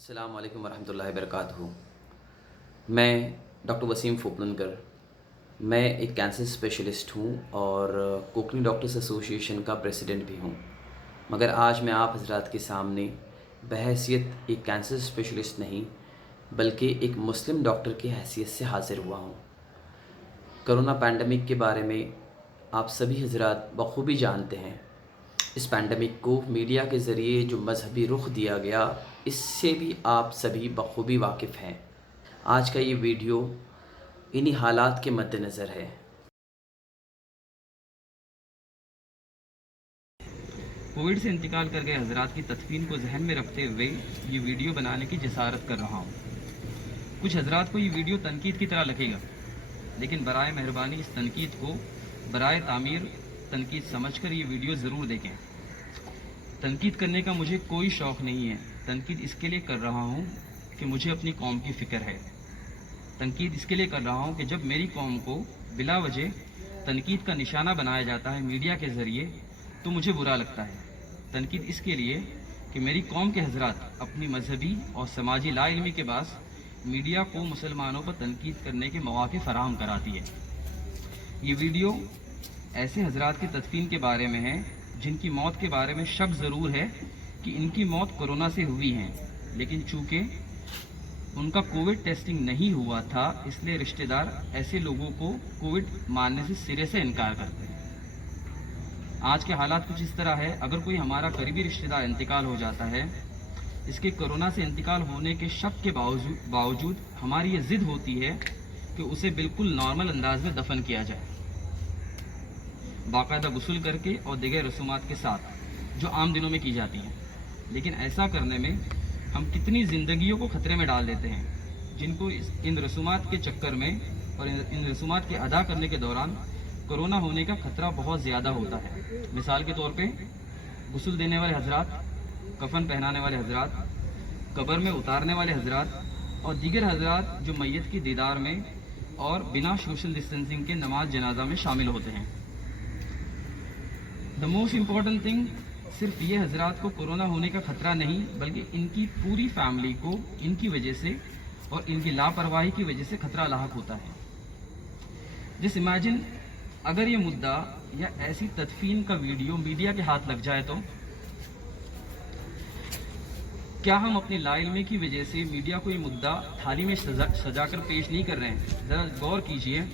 السلام علیکم ورحمۃ اللہ وبرکاتہ۔ میں ڈاکٹر وسیم فوپلنکر، میں ایک کینسر اسپیشلسٹ ہوں اور کوکنی ڈاکٹرز ایسوسی ایشن کا پریزیڈنٹ بھی ہوں، مگر آج میں آپ حضرات کے سامنے بحیثیت ایک کینسر اسپیشلسٹ نہیں بلکہ ایک مسلم ڈاکٹر کی حیثیت سے حاضر ہوا ہوں۔ کرونا پینڈیمک کے بارے میں آپ سبھی حضرات بخوبی جانتے ہیں۔ اس پینڈیمک کو میڈیا کے ذریعے جو مذہبی رخ دیا گیا، اس سے بھی آپ سبھی بخوبی واقف ہیں۔ آج کا یہ ویڈیو انہی حالات کے مد نظر ہے۔ کووڈ سے انتقال کر گئے حضرات کی تدفین کو ذہن میں رکھتے ہوئے یہ ویڈیو بنانے کی جسارت کر رہا ہوں۔ کچھ حضرات کو یہ ویڈیو تنقید کی طرح لگے گا، لیکن برائے مہربانی اس تنقید کو برائے تعمیر تنقید سمجھ کر یہ ویڈیو ضرور دیکھیں۔ تنقید کرنے کا مجھے کوئی شوق نہیں ہے، تنقید اس کے لیے کر رہا ہوں کہ مجھے اپنی قوم کی فکر ہے۔ تنقید اس کے لیے کر رہا ہوں کہ جب میری قوم کو بلا وجہ تنقید کا نشانہ بنایا جاتا ہے میڈیا کے ذریعے تو مجھے برا لگتا ہے۔ تنقید اس کے لیے کہ میری قوم کے حضرات اپنی مذہبی اور سماجی لا علمی کے باعث میڈیا کو مسلمانوں پر تنقید کرنے کے مواقع فراہم کراتی ہے۔ یہ ویڈیو ایسے حضرات کی تدفین کے بارے میں ہے جن کی موت کے بارے میں شک ضرور ہے کہ ان کی موت کورونا سے ہوئی ہے، لیکن چونکہ ان کا کووڈ ٹیسٹنگ نہیں ہوا تھا اس لیے رشتہ دار ایسے لوگوں کو کووڈ ماننے سے سرے سے انکار کرتے ہیں۔ آج کے حالات کچھ اس طرح ہے، اگر کوئی ہمارا قریبی رشتہ دار انتقال ہو جاتا ہے، اس کے کورونا سے انتقال ہونے کے شک کے باوجود ہماری یہ ضد ہوتی ہے کہ اسے بالکل نارمل انداز میں دفن کیا جائے، باقاعدہ غسل کر کے اور دیگر رسومات کے ساتھ جو عام دنوں میں کی جاتی ہیں۔ لیکن ایسا کرنے میں ہم کتنی زندگیوں کو خطرے میں ڈال دیتے ہیں، جن کو ان رسومات کے چکر میں اور ان رسومات کے ادا کرنے کے دوران کورونا ہونے کا خطرہ بہت زیادہ ہوتا ہے۔ مثال کے طور پہ غسل دینے والے حضرات، کفن پہنانے والے حضرات، قبر میں اتارنے والے حضرات اور دیگر حضرات جو میت کی دیدار میں اور بنا سوشل ڈسٹینسنگ کے نماز جنازہ میں شامل ہوتے ہیں۔ دا موسٹ امپورٹنٹ تھنگ، صرف یہ حضرات کو کورونا ہونے کا خطرہ نہیں بلکہ ان کی پوری فیملی کو ان کی وجہ سے اور ان کی لاپرواہی کی وجہ سے خطرہ لاحق ہوتا ہے۔ جس امیجن اگر یہ مدعا یا ایسی تدفین کا ویڈیو میڈیا کے ہاتھ لگ جائے تو کیا ہم اپنی لا علمی کی وجہ سے میڈیا کو یہ مدعا تھالی میں سجا کر پیش نہیں کر رہے ہیں؟ ذرا غور کیجئے،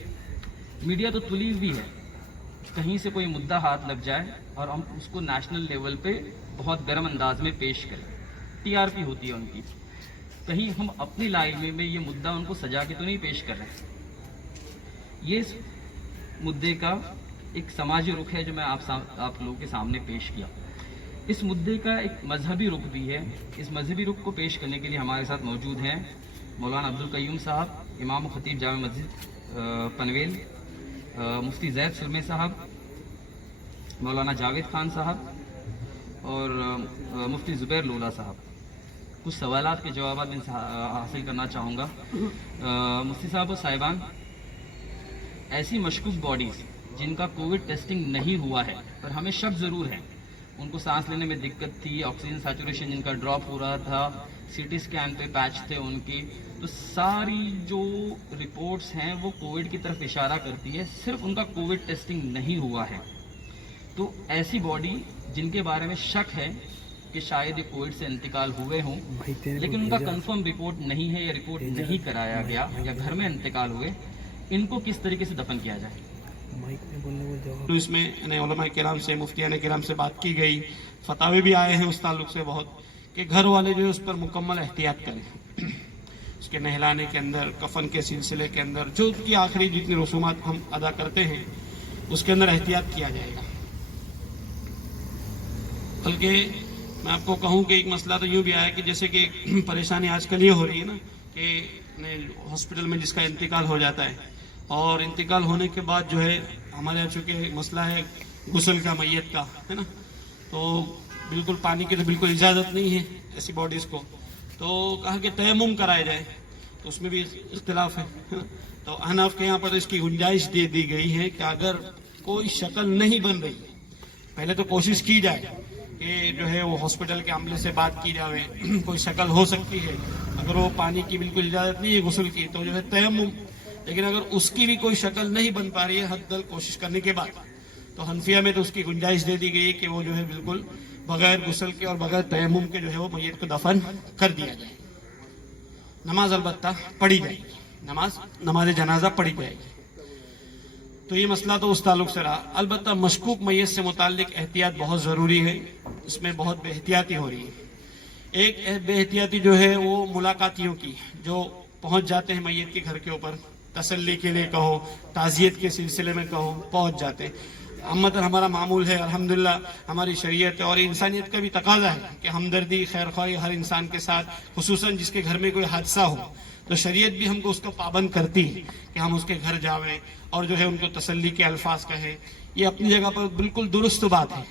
میڈیا تو تلی ہوئی ہے، کہیں سے کوئی مدعا ہاتھ لگ جائے اور ہم اس کو نیشنل لیول پہ بہت گرم انداز میں پیش کریں، ٹی آر پی ہوتی ہے ان کی، کہیں ہم اپنی لا علمی میں یہ مدعا ان کو سجا کے تو نہیں پیش کر رہے۔ یہ اس مدعے کا ایک سماجی رخ ہے جو میں آپ لوگوں کے سامنے پیش کیا۔ اس مدعے کا ایک مذہبی رخ بھی ہے۔ اس مذہبی رخ کو پیش کرنے کے لیے ہمارے ساتھ موجود ہیں مولانا عبدالقیوم صاحب، امام و خطیب جامع مسجد پنویل، مفتی زید سرمے صاحب، مولانا جاوید خان صاحب اور مفتی زبیر لولا صاحب۔ کچھ سوالات کے جوابات میں حاصل کرنا چاہوں گا۔ مفتی صاحب و صاحبان، ایسی مشکوک باڈیز جن کا کووڈ ٹیسٹنگ نہیں ہوا ہے پر ہمیں شک ضرور ہے، ان کو سانس لینے میں دقت تھی، آکسیجن سیچوریشن جن کا ڈراپ ہو رہا تھا، سی ٹی اسکین پہ پیچ تھے ان کی، تو ساری جو رپورٹس ہیں وہ کووڈ کی طرف اشارہ کرتی ہے، صرف ان کا کووڈ ٹیسٹنگ نہیں ہوا ہے۔ تو ایسی باڈی جن کے بارے میں شک ہے کہ شاید یہ کووڈ سے انتقال ہوئے ہوں لیکن ان کا کنفرم رپورٹ نہیں ہے یا رپورٹ نہیں کرایا گیا یا گھر میں انتقال ہوئے، ان کو کس طریقے سے دفن کیا جائے؟ تو اس میں علماء کرام سے، مفتیان کرام سے بات کی گئی، فتاوی بھی آئے ہیں اس تعلق سے بہت، کہ گھر والے جو ہے اس پر مکمل احتیاط کریں، اس کے نہلانے کے اندر، کفن کے سلسلے کے اندر، جو کی آخری جتنی رسومات ہم ادا کرتے ہیں اس کے اندر احتیاط کیا جائے گا۔ بلکہ میں آپ کو کہوں کہ ایک مسئلہ تو یوں بھی آیا کہ جیسے کہ پریشانی آج کل یہ ہو رہی ہے نا کہ ہاسپٹل میں جس کا انتقال ہو جاتا ہے اور انتقال ہونے کے بعد جو ہے ہمارے یہاں چونکہ مسئلہ ہے غسل کا، میت کا ہے نا، تو بالکل پانی کی تو بالکل اجازت نہیں ہے ایسی باڈیز کو، تو کہا کہ تیمم کرایا جائے، تو اس میں بھی اختلاف ہے نا؟ تو احناف کے یہاں پر اس کی گنجائش دے دی گئی ہے کہ اگر کوئی شکل نہیں بن رہی پہلے تو کوشش کی جائے، کہ جو ہے وہ ہاسپٹل کے عملے سے بات کی جاوے کوئی شکل ہو سکتی ہے، اگر وہ پانی کی بالکل اجازت نہیں ہے غسل کی تو جو ہے تیمم، لیکن اگر اس کی بھی کوئی شکل نہیں بن پا رہی ہے حد دل کوشش کرنے کے بعد، تو حنفیہ میں تو اس کی گنجائش دے دی گئی کہ وہ جو ہے بالکل بغیر غسل کے اور بغیر تیمم کے جو ہے وہ میت کو دفن کر دیا جائے. نماز البتہ پڑھی جائے گی، نماز جنازہ پڑھی جائے گی. تو یہ مسئلہ تو اس تعلق سے رہا. البتہ مشکوک میت سے متعلق احتیاط بہت ضروری ہے، اس میں بہت بے احتیاطی ہو رہی ہے. ایک بے احتیاطی جو ہے وہ ملاقاتیوں کی، جو پہنچ جاتے ہیں میت کے گھر کے اوپر تسلی کے لیے کہو، تعزیت کے سلسلے میں کہو، پہنچ جاتے. عامةً ہمارا معمول ہے الحمدللہ، ہماری شریعت اور انسانیت کا بھی تقاضا ہے کہ ہمدردی خیرخواہی ہر انسان کے ساتھ، خصوصاً جس کے گھر میں کوئی حادثہ ہو تو شریعت بھی ہم کو اس کو پابند کرتی ہے کہ ہم اس کے گھر جاویں اور جو ہے ان کو تسلی کے الفاظ کہیں. یہ اپنی جگہ پر بالکل درست بات ہے،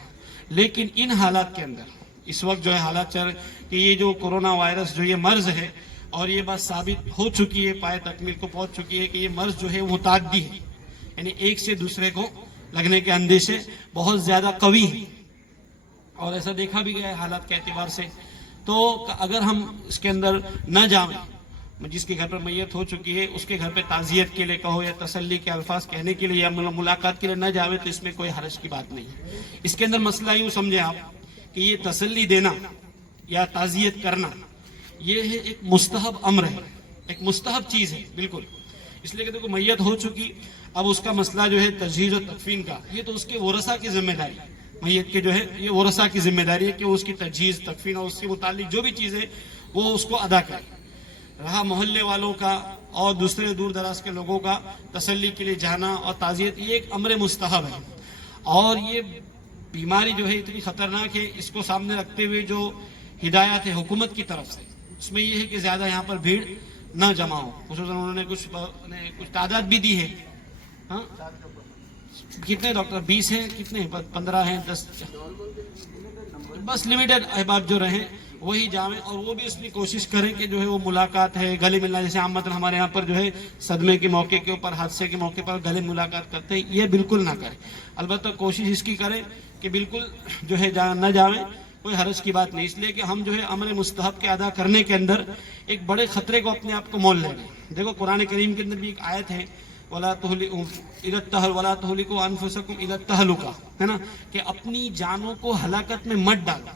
لیکن ان حالات کے اندر اس وقت جو ہے حالات چل کہ یہ جو کورونا وائرس جو یہ مرض ہے، اور یہ بات ثابت ہو چکی ہے، پائے تکمیل کو پہنچ چکی ہے کہ یہ مرض جو ہے متعدی ہے، یعنی ایک سے دوسرے کو لگنے کے اندیشے بہت زیادہ قوی ہیں، اور ایسا دیکھا بھی گیا ہے حالات کے اعتبار سے. تو اگر ہم اس کے اندر نہ جاویں، جس کے گھر پر میت ہو چکی ہے اس کے گھر پہ تعزیت کے لیے کہو یا تسلی کے الفاظ کہنے کے لیے یا ملاقات کے لیے نہ جاویں تو اس میں کوئی حرج کی بات نہیں ہے. اس کے اندر مسئلہ یوں سمجھیں آپ کہ یہ تسلی دینا یا تعزیت کرنا یہ ہے ایک مستحب امر ہے، ایک مستحب چیز ہے بالکل. اس لیے کہ دیکھو میت ہو چکی، اب اس کا مسئلہ جو ہے تجہیز و تکفین کا، یہ تو اس کے ورثہ کی ذمہ داری، میت کے جو ہے یہ ورثہ کی ذمہ داری ہے کہ وہ اس کی تجہیز تکفین اور اس سے متعلق جو بھی چیزیں وہ اس کو ادا کرے. رہا محلے والوں کا اور دوسرے دور دراز کے لوگوں کا تسلی کے لیے جانا اور تعزیت، یہ ایک امر مستحب ہے. اور یہ بیماری جو ہے اتنی خطرناک ہے، اس کو سامنے رکھتے ہوئے جو ہدایات ہے حکومت کی طرف سے، اس میں یہ ہے کہ زیادہ یہاں پر بھیڑ نہ جمع ہو. خصوصاً انہوں نے کچھ تعداد بھی دی ہے. ہاں کتنے ڈاکٹر 20 ہیں، کتنے 15 ہیں، 10، بس لمیٹڈ احباب جو رہیں وہی جاویں، اور وہ بھی اس میں کوشش کریں کہ جو ہے وہ ملاقات ہے، گلے ملنا، جیسے عامةً ہمارے یہاں پر جو ہے صدمے کے موقع کے اوپر، حادثے کے موقع پر گلے ملاقات کرتے ہیں، یہ بالکل نہ کریں. البتہ کوشش اس کی کریں کہ بالکل جو ہے نہ جاویں، کوئی حرج کی بات نہیں. اس لیے کہ ہم جو ہے امر مستحب کے ادا کرنے کے اندر ایک بڑے خطرے کو اپنے آپ کو مول لے گئے. دیکھو قرآن کریم کے اندر بھی ایک آیت ہے وَلَا تُهْلِكُوا أَنفُسَكُمْ إِلَى التَّهْلُكَةِ، ہے نا، کہ اپنی جانوں کو ہلاکت میں مت ڈالو.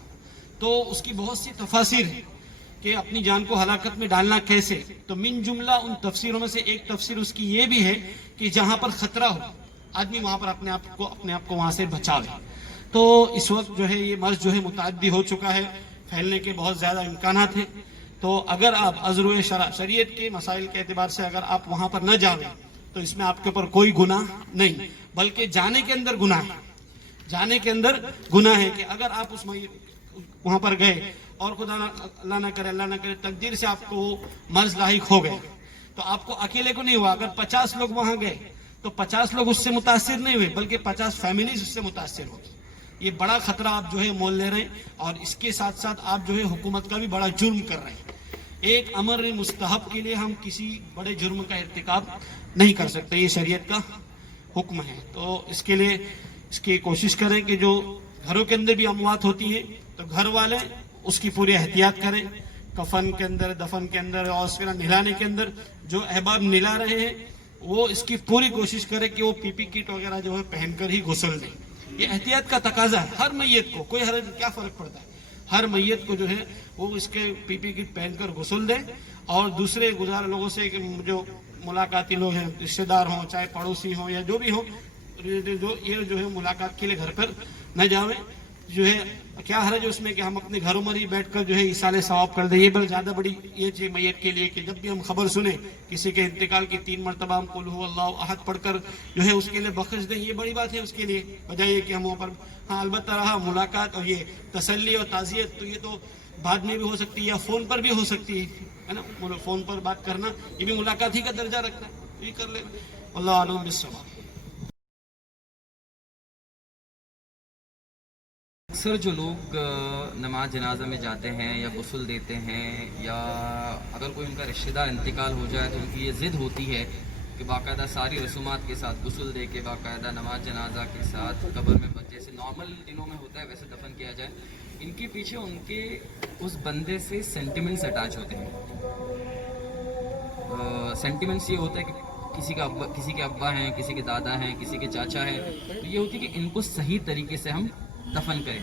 تو اس کی بہت سی تفاسیر ہیں کہ اپنی جان کو ہلاکت میں ڈالنا کیسے. تو من جملہ ان تفسیروں میں سے ایک تفسیر اس کی یہ بھی ہے کہ جہاں پر خطرہ ہو آدمی وہاں پر اپنے آپ کو وہاں سے بچاوے. تو اس وقت جو ہے یہ مرض جو ہے متعدی ہو چکا ہے، پھیلنے کے بہت زیادہ امکانات ہیں. تو اگر آپ عذر شریعت کے مسائل کے اعتبار سے اگر آپ وہاں پر نہ جاویں تو اس میں آپ کے اوپر کوئی گناہ نہیں، بلکہ جانے کے اندر گناہ ہے. جانے کے اندر گناہ ہے کہ اگر آپ اس وہاں پر گئے اور خدا اللہ نہ کرے تقدیر سے آپ کو مرض لاحق ہو گئے تو آپ کو اکیلے کو نہیں ہوا. اگر 50 لوگ وہاں گئے تو 50 لوگ اس سے متاثر نہیں ہوئے، بلکہ 50 فیملیز اس سے متاثر ہوگی. یہ بڑا خطرہ آپ جو ہے مول لے رہے ہیں، اور اس کے ساتھ ساتھ آپ جو ہے حکومت کا بھی بڑا جرم کر رہے ہیں. ایک امر مستحب کے لیے ہم کسی بڑے جرم کا ارتکاب نہیں کر سکتے، یہ شریعت کا حکم ہے. تو اس کے لیے اس کی کوشش کریں کہ جو گھروں کے اندر بھی اموات ہوتی ہیں تو گھر والے اس کی پوری احتیاط کریں، کفن کے اندر، دفن کے اندر، اور اس طرح نہلانے کے اندر جو احباب نہلا رہے ہیں وہ اس کی پوری کوشش کرے کہ وہ پی پی کٹ وغیرہ جو ہے پہن کر ہی غسل دیں. یہ احتیاط کا تقاضا ہے ہر میت کو. کوئی حرج کیا فرق پڑتا ہے، ہر میت کو جو ہے وہ اس کے پی پی کٹ پہن کر غسل دیں. اور دوسرے گزار لوگوں سے جو ملاقاتی لوگ ہیں، رشتے دار ہوں، چاہے پڑوسی ہوں یا جو بھی ہوں، جو ہے ملاقات کے لیے گھر پر نہ جاویں. جو ہے کیا حرج اس میں کہ ہم اپنے گھروں میں ہی بیٹھ کر جو ہے ایصال ثواب کر دیں. یہ بل زیادہ بڑی یہ چیز میت کے لیے کہ جب بھی ہم خبر سنیں کسی کے انتقال کی 3 مرتبہ ہم قل هو اللہ احد پڑھ کر جو ہے اس کے لیے بخش دیں. یہ بڑی بات ہے اس کے لیے، بجائے کہ ہم وہاں پر. ہاں البتہ رہا ملاقات اور یہ تسلی اور تعزیت، تو یہ تو بعد میں بھی ہو سکتی ہے یا فون پر بھی ہو سکتی ہے نا. فون پر بات کرنا یہ بھی ملاقات ہی کا درجہ رکھتا ہے، یہ کر لیں. اللہ عالم بالصواب. اکثر جو لوگ نماز جنازہ میں جاتے ہیں یا غسل دیتے ہیں، یا اگر کوئی ان کا رشتہ دار انتقال ہو جائے تو ان کی یہ ضد ہوتی ہے کہ باقاعدہ ساری رسومات کے ساتھ غسل دے کے باقاعدہ نماز جنازہ کے ساتھ قبر میں جیسے نارمل دنوں میں ہوتا ہے ویسے دفن کیا جائے. ان کے پیچھے ان کے اس بندے سے سینٹیمنٹس اٹیچ ہوتے ہیں. سینٹیمنٹس یہ ہوتا ہے کہ کسی کے ابا ہیں, کسی کے دادا ہیں, کسی کے چاچا ہیں, تو یہ ہوتی ہے کہ ان کو صحیح طریقے سے ہم دفن کریں.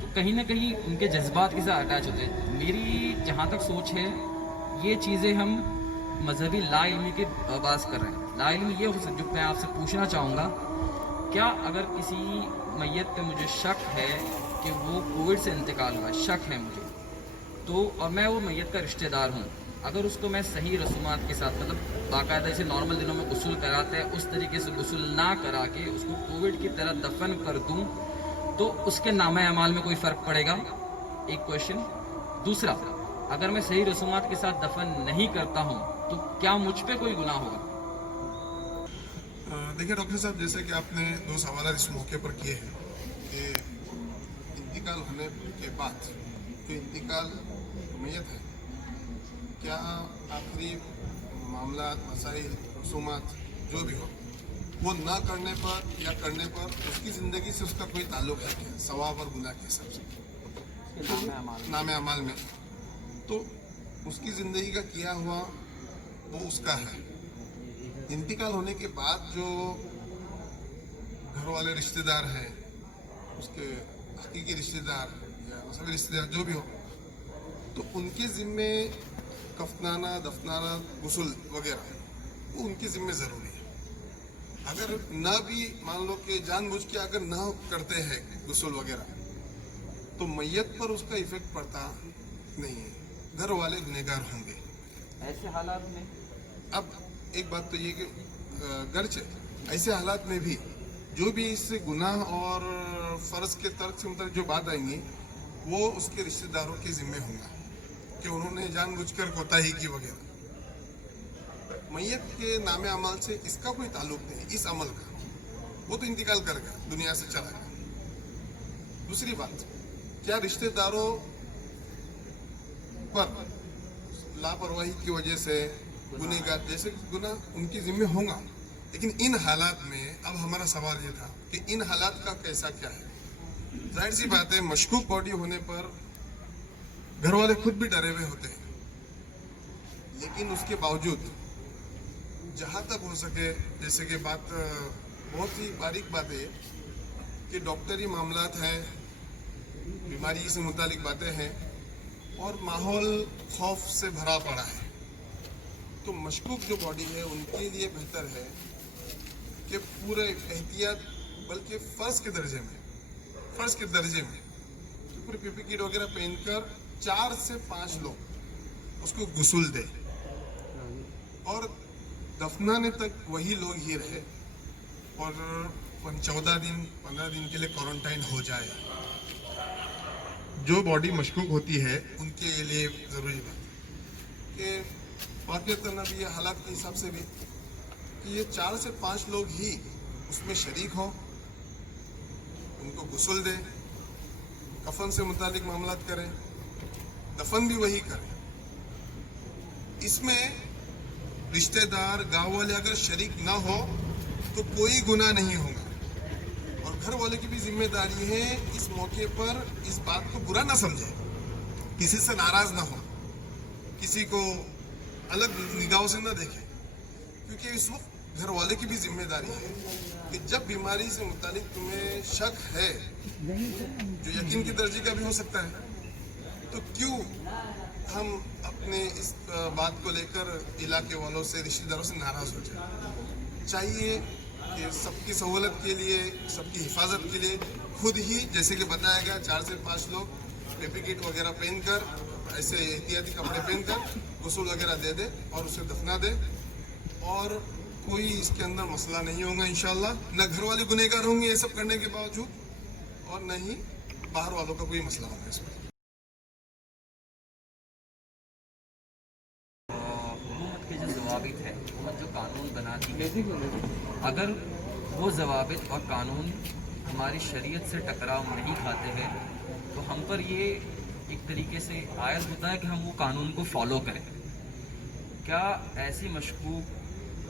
تو کہیں نہ کہیں ان کے جذبات کے ساتھ اٹیچ ہوتے ہیں. میری جہاں تک سوچ ہے یہ چیزیں ہم مذہبی لا علمی کے آغاز کر رہے ہیں. لا علمی یہ ہو سکتا جو میں آپ سے پوچھنا چاہوں گا, کیا اگر کسی میت پہ مجھے شک ہے کہ وہ کووڈ سے انتقال ہوا, شک ہے مجھے, تو اور میں وہ میت کا رشتہ دار ہوں, اگر اس کو میں صحیح رسومات کے ساتھ مطلب باقاعدہ جیسے نارمل دنوں میں غسل کراتے ہیں اس طریقے سے غسل نہ کرا کے اس کو کووڈ کی طرح دفن کر دوں, تو اس کے نامہ اعمال میں کوئی فرق پڑے گا؟ ایک کویشچن. دوسرا, اگر میں صحیح رسومات کے ساتھ دفن نہیں کرتا ہوں تو کیا مجھ پہ کوئی گناہ ہوگا؟ دیکھیے ڈاکٹر صاحب, جیسے کہ آپ نے 2 سوالات اس موقع پر کیے ہیں کہ انتقال ہونے کے بعد جو انتقال میت ہے, کیا آخری معاملات, مسائل, رسومات جو بھی ہو وہ نہ کرنے پر یا کرنے پر اس کی زندگی سے اس کا کوئی تعلق ہے کیا, ثواب اور گناہ کے حساب سے نام اعمال میں؟ تو اس کی زندگی کا کیا ہوا وہ اس کا ہے. انتقال ہونے کے بعد جو گھر والے رشتہ دار ہیں, اس کے حقیقی رشتہ دار یا مذہبی رشتہ دار جو بھی ہو, تو ان کے ذمے کفنانا, دفنانا, غسل وغیرہ وہ ان کے ذمے ضروری ہے. اگر نہ بھی مان لو کہ جان بوجھ کے اگر نہ کرتے ہیں غسل وغیرہ تو میت پر اس کا ایفیکٹ پڑتا نہیں ہے, گھر والے گنہگار ہوں گے ایسے حالات میں. اب ایک بات تو یہ کہ گرچہ ایسے حالات میں بھی جو بھی اس سے گناہ اور فرض کے ترک سے متعلق جو بات آئیں گی وہ اس کے رشتہ داروں کے ذمے ہوں گا کہ انہوں نے جان بوجھ کر کوتاہی کی وغیرہ. میت کے نام اعمال سے اس کا کوئی تعلق نہیں, اس عمل کا, وہ تو انتقال کر گیا, دنیا سے چلا گیا. دوسری بات, کیا رشتہ داروں پر لاپرواہی کی وجہ سے گنہگار جیسے گناہ ان کے ذمہ ہوں گا, لیکن ان حالات میں اب ہمارا سوال یہ تھا کہ ان حالات کا کیسا کیا ہے. ظاہر سی بات ہے مشکوک باڈی ہونے پر گھر والے خود بھی ڈرے ہوئے ہوتے ہیں, لیکن اس کے باوجود جہاں تک ہو سکے, جیسے کہ بات بہت ہی باریک بات ہے کہ ڈاکٹری معاملات ہیں, بیماری سے متعلق باتیں ہیں اور ماحول خوف سے بھرا پڑا ہے, تو مشکوک جو باڈی ہے ان کے لیے بہتر ہے کہ پورے احتیاط بلکہ فرض کے درجے میں پورے پی پی کٹ وغیرہ پہن کر 4 سے 5 لوگ اس کو غسل دے اور دفنانے تک وہی لوگ ہی رہے اور 14 دن 15 دن کے لیے کوارنٹائن ہو جائے. جو باڈی مشکوک ہوتی ہے ان کے لیے ضروری بات کہ واقعتاً اب یہ حالات کے حساب سے بھی کہ یہ 4 سے 5 لوگ ہی اس میں شریک ہوں, ان کو غسل دیں, کفن سے متعلق معاملات کریں, دفن بھی وہی کریں. اس میں رشتہ دار گاؤں والے اگر شریک نہ ہو تو کوئی گناہ نہیں ہوگا, اور گھر والے کی بھی ذمہ داری ہے اس موقع پر اس بات کو برا نہ سمجھے, کسی سے ناراض نہ ہو, کسی کو الگ نگاہوں سے نہ دیکھے, کیونکہ اس وقت گھر والے کی بھی ذمہ داری ہے کہ جب بیماری سے متعلق تمہیں شک ہے جو یقین کی درجے کا بھی ہو سکتا ہے, تو کیوں ہم اپنے اس بات کو لے کر علاقے والوں سے, رشتہ داروں سے ناراض ہو جائیں. چاہیے کہ سب کی سہولت کے لیے, سب کی حفاظت کے لیے خود ہی جیسے کہ بتایا گیا 4 سے 5 لوگ پیپی کٹ وغیرہ پہن کر, ایسے احتیاطی کپڑے پہن کر غسل وغیرہ دے دے اور اسے دفنا دے, اور کوئی اس کے اندر مسئلہ نہیں ہوگا انشاءاللہ. نہ گھر والے گنہگار ہوں گے یہ سب کرنے کے باوجود, اور نہ ہی باہر والوں کا کوئی مسئلہ ہوگا اس میں. حکومت کے جو ضوابط ہے, حکومت جو قانون بناتی ہے, اگر وہ ضوابط اور قانون ہماری شریعت سے ٹکراؤ نہیں کھاتے ہیں تو ہم پر یہ ایک طریقے سے عائد ہوتا ہے کہ ہم وہ قانون کو فالو کریں. کیا ایسی مشکوک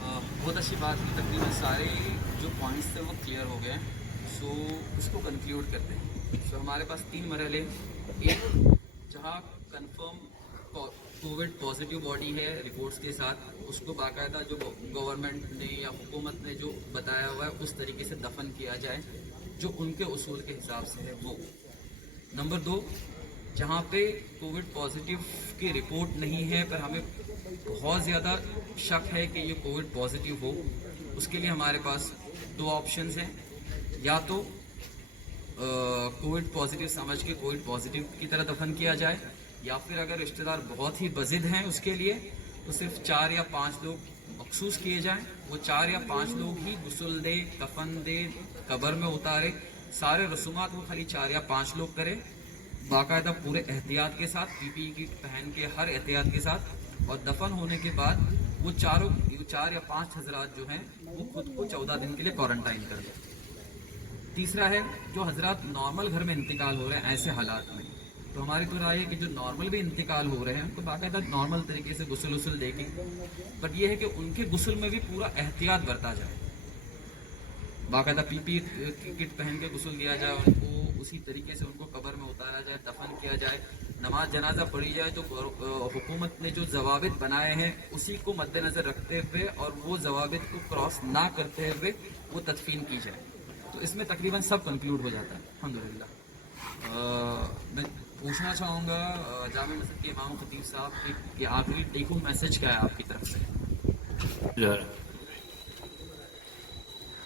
بہت اچھی بات ہے، تقریباً سارے جو پوائنٹس تھے وہ کلیئر ہو گئے ہیں. سو اس کو کنکلیوڈ کرتے ہیں. سو ہمارے پاس 3 مرحلے، ایک جہاں کنفرم کووڈ پازیٹیو باڈی ہے رپورٹس کے ساتھ، اس کو باقاعدہ جو گورنمنٹ نے یا حکومت نے جو بتایا ہوا ہے اس طریقے سے دفن کیا جائے جو ان کے اصول کے حساب سے ہے وہ. نمبر 2، جہاں پہ کووڈ پازیٹیو کی رپورٹ نہیں ہے پر ہمیں بہت زیادہ شک ہے کہ یہ کووڈ پازیٹیو ہو، اس کے لیے ہمارے پاس 2 آپشنز ہیں. یا تو کووڈ پازیٹیو سمجھ کے کووڈ پازیٹیو کی طرح دفن کیا جائے، یا پھر اگر رشتہ دار بہت ہی بضد ہیں اس کے لیے تو صرف 4 یا 5 لوگ مخصوص کیے جائیں. وہ 4 یا 5 لوگ ہی غسل دے، کفن دے، قبر میں اتارے، سارے رسومات وہ خالی 4 یا 5 لوگ کرے، باقاعدہ پورے احتیاط کے ساتھ، پی پی ای کٹ پہن کے ہر احتیاط کے ساتھ. اور دفن ہونے کے بعد وہ 4 یا 5 حضرات جو ہیں وہ خود کو 14 دن کے لیے کوارنٹائن کر دیں. تیسرا ہے جو حضرات نارمل گھر میں انتقال ہو رہے ہیں ایسے حالات میں، تو ہماری تو رائے ہے کہ جو نارمل بھی انتقال ہو رہے ہیں ان کو باقاعدہ نارمل طریقے سے غسل دے کے، بٹ یہ ہے کہ ان کے غسل میں بھی پورا احتیاط برتا جائے، باقاعدہ پی پی کٹ پہن کے غسل دیا جائے، ان کو اسی طریقے سے ان کو قبر میں اتارا جائے، دفن کیا جائے، نماز جنازہ پڑھی جائے. تو حکومت نے جو ضوابط بنائے ہیں اسی کو مد نظر رکھتے ہوئے اور وہ ضوابط کو کراس نہ کرتے ہوئے وہ تدفین کی جائے. تو اس میں تقریباً سب کنکلوڈ ہو جاتا ہے الحمدللہ. میں پوچھنا چاہوں گا جامع مسجد کے امام خطیب صاحب کہ آخری ٹیک ہوم میسج کیا ہے آپ کی طرف سے؟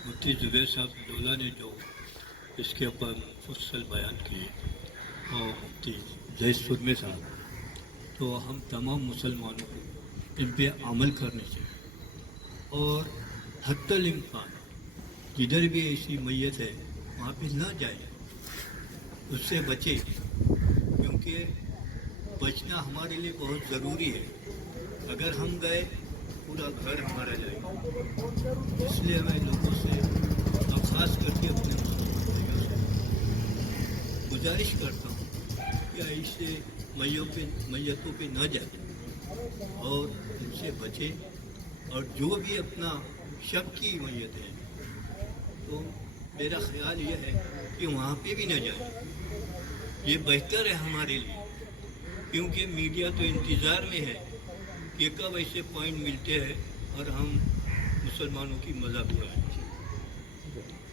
مفتی زبیر صاحب ڈولہ نے جو اس کے اوپر مفصل بیان کیے اور مفتی زید سرمے صاحب، تو ہم تمام مسلمانوں کو ان پہ عمل کرنے چاہیے اور حتی الامکان جدھر بھی ایسی میت ہے وہاں پہ نہ جائیں، اس سے بچیں، کیونکہ بچنا ہمارے لیے بہت ضروری ہے. اگر ہم گئے پورا گھر ہمارا جائے گا. اس لیے میں لوگوں سے اور خاص کر کے اپنے مسلمان بھائیوں سے گزارش کرتا ہوں کہ ایسے میتوں پہ نہ جائیں اور ان سے بچیں. اور جو بھی اپنا شک کی میت ہے تو میرا خیال یہ ہے کہ وہاں پہ بھی نہ جائیں. یہ بہتر ہے ہمارے لیے، کیونکہ میڈیا تو انتظار میں ہے کہ کب ایسے پوائنٹ ملتے ہیں اور ہم مسلمانوں کی مذہب اڑائیں.